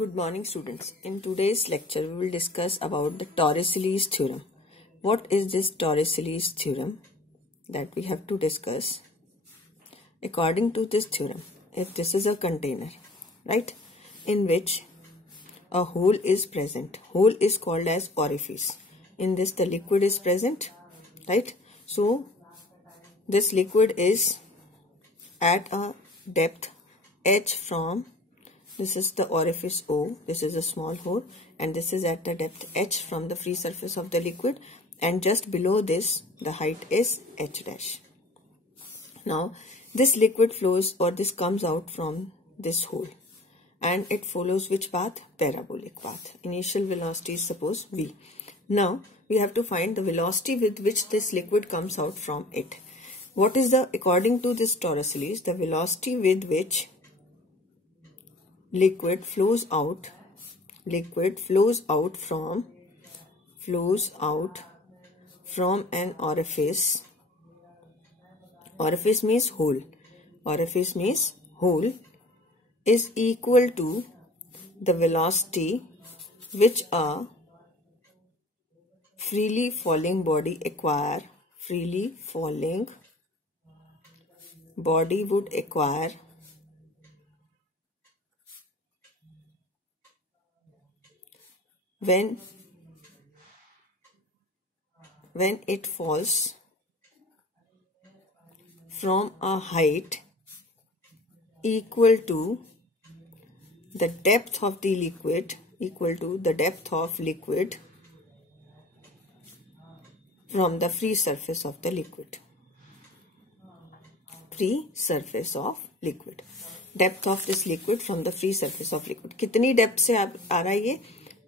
Good morning, students. In today's lecture, we will discuss about the Torricelli's theorem. What is this Torricelli's theorem that we have to discuss? According to this theorem, if this is a container, right, in which a hole is present, hole is called as orifice. In this, the liquid is present, right? So, this liquid is at a depth h from, this is the orifice O, this is a small hole, and this is at the depth h from the free surface of the liquid, and just below this the height is h dash. Now this liquid flows, or this comes out from this hole, and it follows which path? Parabolic path. Initial velocity is suppose v. Now we have to find the velocity with which this liquid comes out from it. What is the, according to this Torricelli's, the velocity with which liquid flows out from an orifice. Orifice means hole. Orifice means hole is equal to the velocity which a freely falling body acquire. Freely falling body would acquire when it falls from a height equal to the depth of the liquid, from the free surface of the liquid. Depth of this liquid from the free surface of liquid. कितनी depth से आ रहा है ये?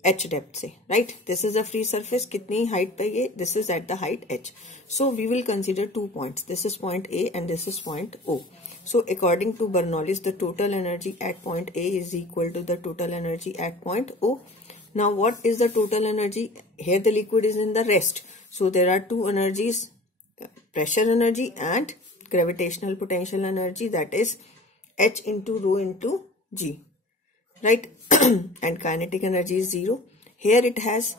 h depth से, right? This is a free surface. कितनी height पे ये? This is at the height h. So we will consider 2 points. This is point A and this is point O. So according to Bernoulli's, the total energy at point A is equal to the total energy at point O. Now what is the total energy? Here the liquid is in the rest. So there are two energies, pressure energy and gravitational potential energy, that is h into rho into g. Right? And kinetic energy is 0. Here it has,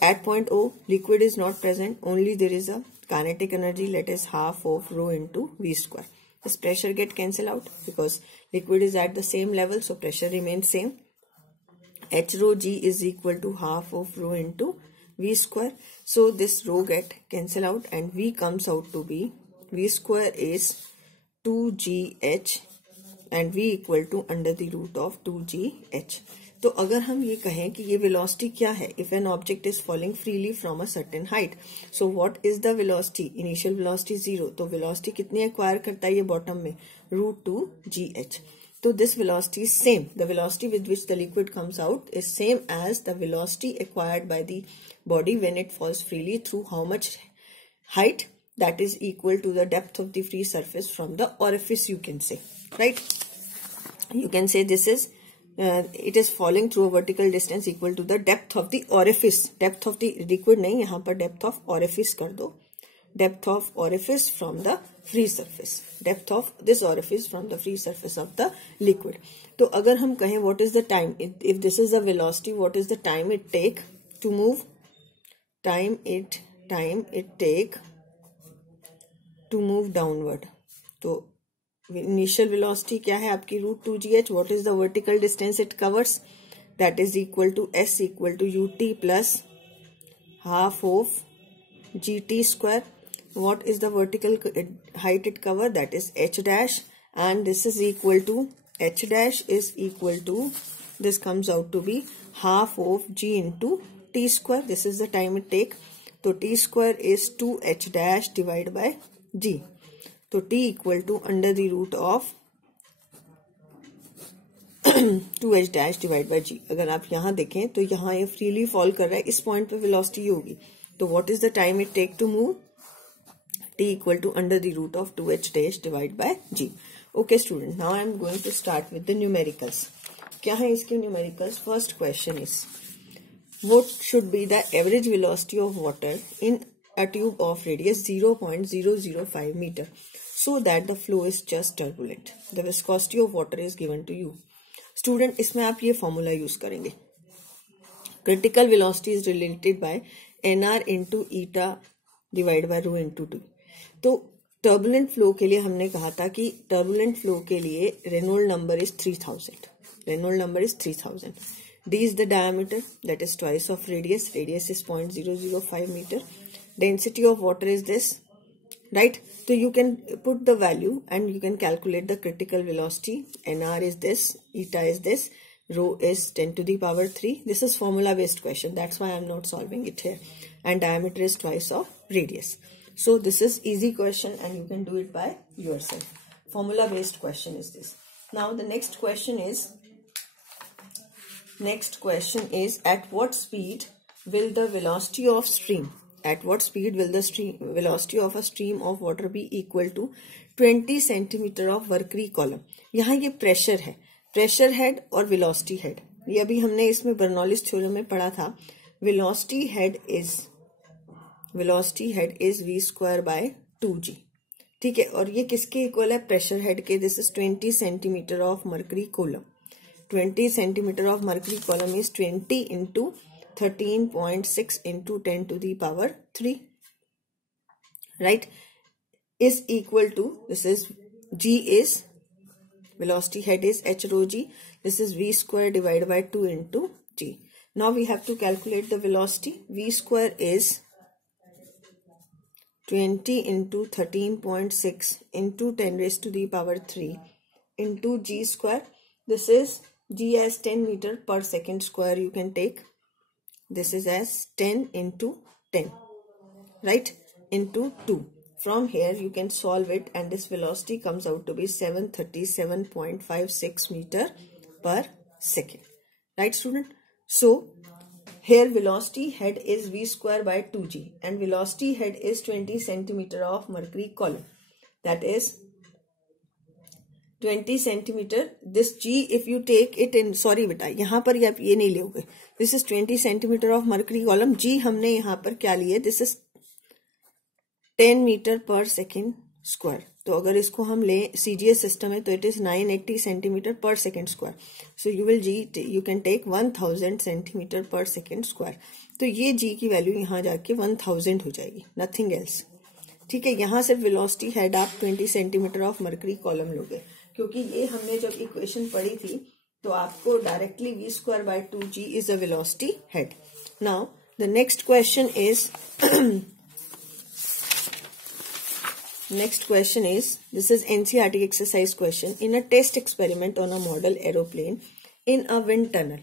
at point O, liquid is not present, only there is a kinetic energy, let us half of rho into v square. This pressure get cancelled out because liquid is at the same level, so pressure remains same. H rho g is equal to half of rho into v square. So this rho get cancelled out and v comes out to be, v square is 2gh and v equal to under the root of 2gh. तो अगर हम ये कहें कि ये velocity क्या है, if an object is falling freely from a certain height, so what is the velocity? Initial velocity 0, तो velocity कितनी acquire करता है ये bottom में? root 2gh. तो this velocity is same. The velocity with which the liquid comes out is same as the velocity acquired by the body when it falls freely through how much height? That is equal to the depth of the free surface from the orifice, you can say, right? You can say this is, it is falling through a vertical distance equal to the depth of the orifice. Depth of the liquid नहीं, यहाँ पर depth of orifice कर दो. Depth of orifice from the free surface. Depth of this orifice from the free surface of the liquid. तो अगर हम कहें what is the time? If this is the velocity, what is the time it take to move? Time it take to move downward. तो initial velocity क्या है आपकी? root 2gh. What is the vertical distance it covers? That is equal to s equal to ut plus half of gt square. What is the vertical height it cover? That is h dash, and this is equal to, h dash is equal to, this comes out to be half of g into t square. This is the time it take. So t square is 2h dash divided by g. तो t equal to under the root of 2h dash divide by g. अगर आप यहाँ देखें तो यहाँ ये freely fall कर रहा है, इस पॉइंट पे वेलोसिटी होगी. तो what is the time it take to move? t equal to under the root of 2h dash divide by g. Okay student, now I am going to start with the numericals. क्या है इसके numericals? First question is what should be the average velocity of water in a tube of radius 0.005 meter so that the flow is just turbulent. The viscosity of water is given to you. Student इसमें आप ये formula use करेंगे, critical velocity is related by nr into eta divide by rho into T. तो turbulent flow के लिए हमने कहा था कि टर्बुलेंट फ्लो के लिए Reynold number is 3000, Reynold number is 3000, d is the diameter, that is twice of radius, radius is 0.005 meter, density of water is this, right? So you can put the value and you can calculate the critical velocity. nr is this, eta is this, rho is 10 to the power 3. This is formula based question, that's why I'm not solving it here, and diameter is twice of radius. So this is easy question and you can do it by yourself. Formula based question is this. Now the next question is at what speed will the velocity of stream, at what speed will the velocity of a stream of water be equal to 20 centimeter of mercury column. यहाँ ये pressure है, pressure head और velocity head, ये अभी हमने इसमें Bernoulli's theorem में पढ़ा था। Velocity head is v square by 2g, ठीक है, और ये किसके इक्वल है, प्रेशर हेड के। This is 20 centimetre of mercury column, 20 centimeter of mercury column is 20 into 13.6 into 10 to the power 3, right, is equal to, this is g is velocity head is h rho g, this is v square divided by 2 into g. Now we have to calculate the velocity. V square is 20 into 13.6 into 10 raised to the power 3 into g square. This is g as 10 meter per second square, you can take this is as 10 into 10, right, into 2. From here you can solve it and this velocity comes out to be 737.56 meter per second, right student? So here velocity head is v square by 2g and velocity head is 20 centimeter of mercury column, that is 20 centimeter. This g if you take it in, sorry बेटा यहाँ पर आप ये नहीं लोगे, this is 20 centimeter of mercury column, g हमने यहाँ पर क्या लिए, this is 10 meter per second square. तो अगर इसको हम ले CGS सिस्टम है तो it is 980 centimeter per second square. So you can take 1000 centimeter per second square. तो ये g की वैल्यू यहाँ जाके 1000 हो जाएगी, nothing else, ठीक है। यहाँ से वेलोसिटी हेड आप 20 सेंटीमीटर ऑफ मर्करी कॉलम लोगे, क्योंकि ये हमने जब इक्वेशन पढ़ी थी तो आपको directly v square by 2g is a velocity head. Now the next question is this is NCERT exercise question. In a test experiment on a model aeroplane in a wind tunnel,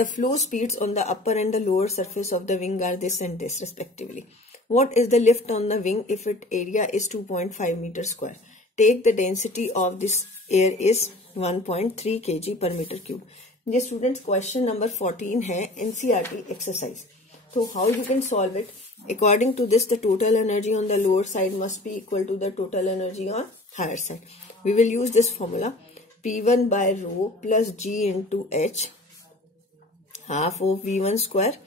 the flow speeds on the upper and the lower surface of the wing are this and this respectively. What is the lift on the wing if its area is 2.5 meter square? Take the density of this air is 1.3 kg per meter cube. ये students question number 14 है NCERT exercise. So how you can solve it? According to this, the total energy on the lower side must be equal to the total energy on higher side. We will use this formula: P1 by rho plus G into H half of V1 square,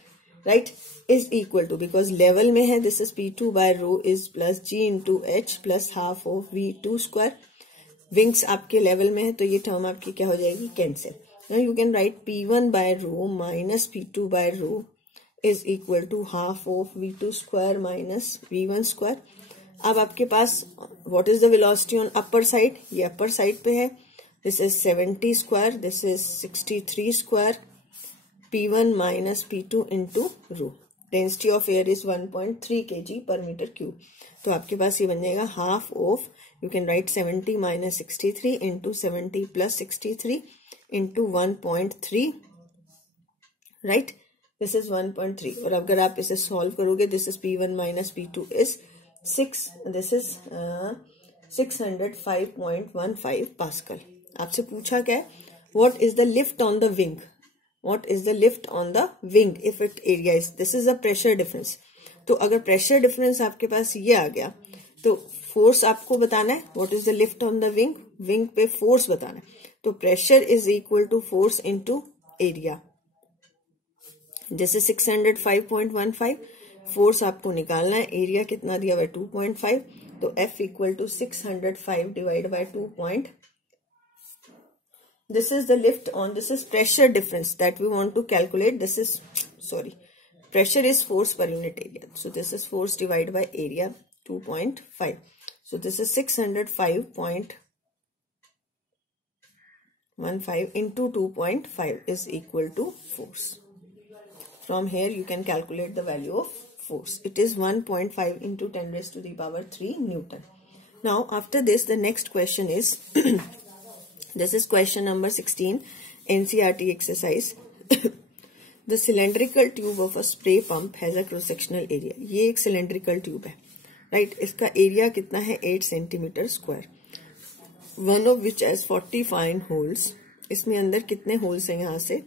right, is equal to, because level में है, this is P2 by rho is plus G into H plus half of V2 square. Wings आपके level में है तो ये term आपकी क्या हो जाएगी, cancel. Now you can write P1 by rho minus P2 by rho is equal to half of V2 square minus V1 square. अब आपके पास what is the velocity on upper side? ये upper side पे है. This is 70 square. This is 63 square. P1 minus P2 into rho. Density of air is 1.3 kg per meter cube. तो आपके पास ये बन जाएगा half of, you can write 70 minus 63 into 70 plus 63 into 1.3, right? This is 1.3. और अगर आप इसे solve करोगे, this is P1 minus P2 is 6. This is 605.15 Pascal. आपसे पूछा क्या है? What is the lift on the wing? What is the lift on the wing if its area is? This is the pressure difference. तो अगर pressure difference आपके पास ये आ गया तो force आपको बताना है. What is the lift on the wing? Wing पे force बताना है. तो pressure is equal to force into area. जैसे 605.15 फोर्स आपको निकालना है, एरिया कितना दिया हुआ है 2.5, तो F equal to 605 divide by 2.5, this is the lift on, this is pressure difference that we want to calculate. This is, sorry, pressure is force per unit area. So this is force divided by area 2.5. So this is 605.15 into 2.5 is equal to force. From here you can calculate the value of force. It is 1.5 into 10 raised to the power 3 Newton. Now after this, the next question is this is question number 16, NCERT exercise. The cylindrical tube of a spray pump has a cross sectional area. ये एक cylindrical tube है, right? इसका area कितना है 8 centimetre square. One of which has 40 fine holes. इसमें अंदर कितने holes हैं यहाँ से?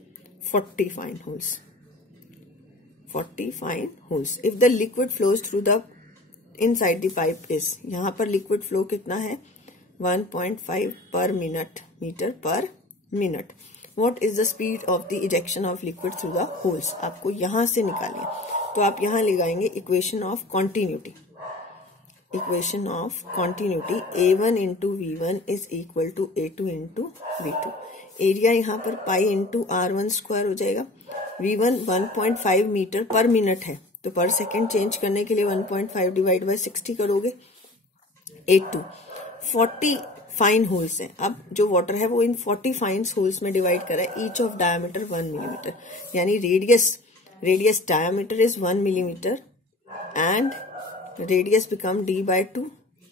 40 fine holes. 40 fine holes. If the liquid flows through the inside the pipe is, यहाँ पर liquid flow कितना है 1.5 per minute, meter per minute. What is the speed of the ejection of liquid through the holes? आपको यहाँ से निकालिए, तो आप यहाँ लगाएंगे equation of continuity. Equation of continuity A1 into V1 is equal to A2 into V2. Area यहाँ पर पाई इंटू R1 स्क्वायर हो जाएगा. V1 1.5 मीटर पर मिनट है, तो पर सेकेंड चेंज करने के लिए 1.5 डिवाइड बाय 60 करोगे. A2 40 फाइन होल्स हैं. अब जो वाटर है वो इन 40 फाइन होल्स में डिवाइड करा है. ईच ऑफ डायमीटर 1 मिलीमीटर, यानी radius diameter is 1 millimetre and radius become d by 2,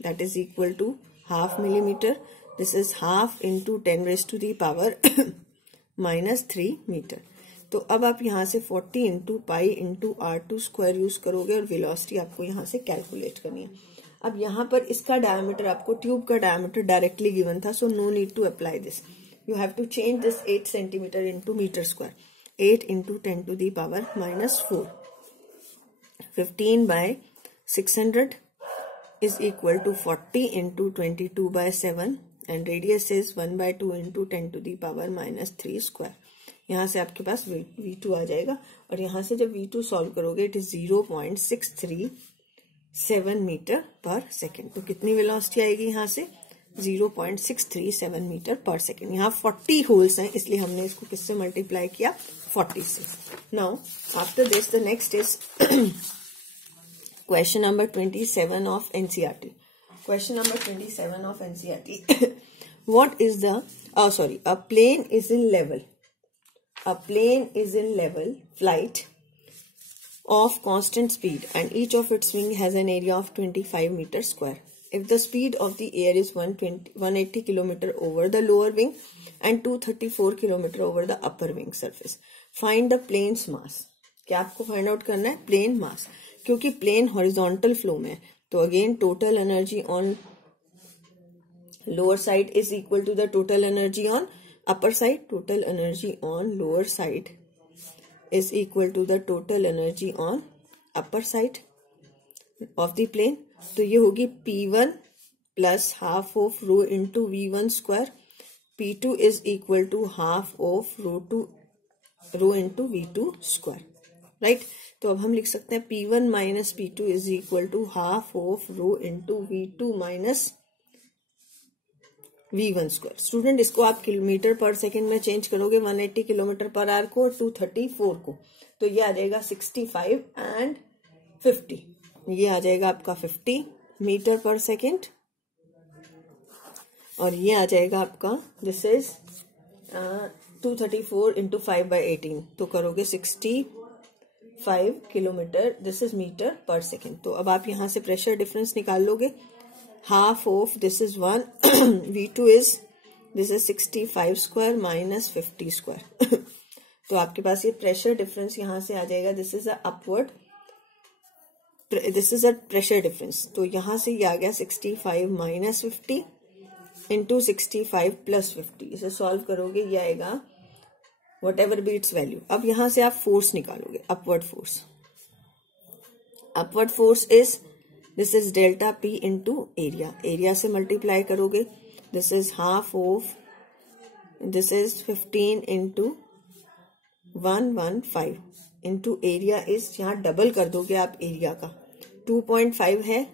that is equal to half millimeter. This is half into 10 raised to the power minus 3 meter. तो अब आप यहाँ से 40 into pi into R2 square use करोगे और velocity आपको यहाँ से कैलकुलेट करनी है. अब यहाँ पर इसका डायमीटर, आपको ट्यूब का डायमीटर डायरेक्टली गिवन था, so no need to apply this. You have to change this 8 centimetre into metre square. 8 into 10 to the power minus 4. 15 by 600 is equal to 40 into 22 by 7 and radius is 1 by 2 into 10 to the power minus 3 square. यहाँ से आपके पास V2 आ जाएगा और यहाँ से जब V2 solve करोगे it is 0.637 metre पर सेकेंड. तो कितनी वेलोसिटी आएगी यहाँ से 0.637 मीटर पर सेकेंड. यहाँ 40 होल्स हैं इसलिए हमने इसको किससे मल्टीप्लाई किया 40 से. Now after this the next is Question number 27 of NCERT. Question number 27 of NCERT. What is the, a plane is in level. A plane is in level flight of constant speed and each of its wing has an area of 25 meters square. If the speed of the air is 180 kilometer over the lower wing and 234 kilometer over the upper wing surface, find the plane's mass. क्या आपको find out करना है plane मास, क्योंकि plane horizontal flow में है. तो again total energy on lower side is equal to the total energy on upper side. Total energy on lower side is equal to the total energy on upper side of the plane. तो ये होगी P1 plus half of rho into V1 square. P2 is equal to half of rho into V2 square, right. तो अब हम लिख सकते हैं P1 minus P2 is equal to half of rho into V2 minus V1 square. Student इसको आप kilometre पर second में चेंज करोगे 180 किलोमीटर पर आवर को 234 को, तो ये आ जाएगा 65 एंड 50. ये आ जाएगा आपका 50 मीटर पर सेकेंड और ये आ जाएगा आपका दिस इज 234 इंटू 5/18. तो करोगे 65 किलोमीटर, दिस इज मीटर पर सेकेंड. तो अब आप यहां से प्रेशर डिफरेंस निकाल लोगे. Half of this is 1 V2 is this is 65 square minus 50 square. तो आपके पास ये प्रेशर डिफरेंस यहां से आ जाएगा. This is upward, this is a pressure difference. तो यहां से ये आ गया 65 माइनस 50 इंटू 65 प्लस 50. इसे सॉल्व करोगे ये आएगा what ever be it's value. अब यहां से आप फोर्स निकालोगे, upward force. Upward force is this is delta P into area. Area से मल्टीप्लाई करोगे. This is half of this is 15 into 115 into area is, यहाँ डबल कर दोगे आप एरिया का. 2.5 है,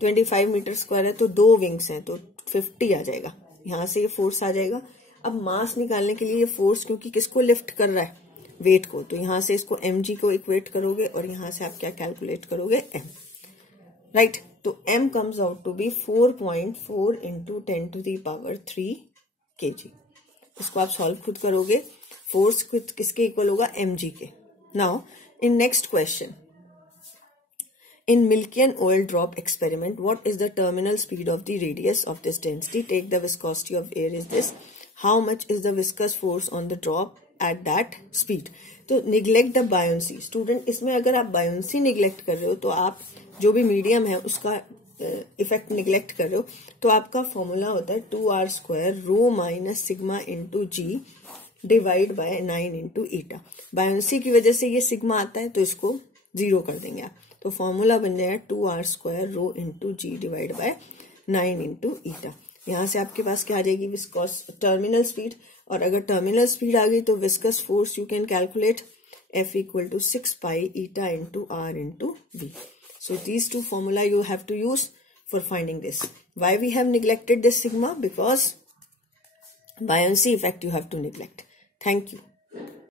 25 मीटर स्क्वायर है, तो 2 विंग्स हैं तो 50 आ जाएगा. यहाँ से ये फोर्स आ जाएगा अब मास निकालने के लिए ये फोर्स क्योंकि किसको लिफ्ट कर रहा है, वेट को, तो यहां से इसको mg को इक्वेट करोगे और यहां से आप क्या कैलकुलेट करोगे, m, राइट। तो m comes out to be 4.4 into 10⁻³ kg। इसको आप सॉल्व खुद करोगे, फोर्स किसके इक्वल होगा, mg के। Now in next question, in Milkian oil drop experiment, what is the terminal speed of the radius of this density? Take the viscosity of air is this. How much is the viscous force on the drop at that speed? तो neglect the buoyancy. Student, इसमें अगर आप buoyancy neglect कर रहे हो तो आप जो भी मीडियम है उसका इफेक्ट निगलेक्ट कर रहे हो, तो आपका फॉर्मूला होता है 2r² rho minus sigma into G divide by 9 into eta. Buoyancy की वजह से ये सिग्मा आता है तो इसको 0 कर देंगे आप, तो फॉर्मूला बन जाएगा 2r² rho into G divide by 9 into eta. यहाँ से आपके पास क्या आ जाएगी, विस्कस टर्मिनल स्पीड, और अगर टर्मिनल स्पीड आ गई तो viscous force you can calculate F equal to 6 pi eta into R into V. So these two formula you have to use for finding this. Why we have neglected this sigma? Because buoyancy effect you have to neglect. Thank you.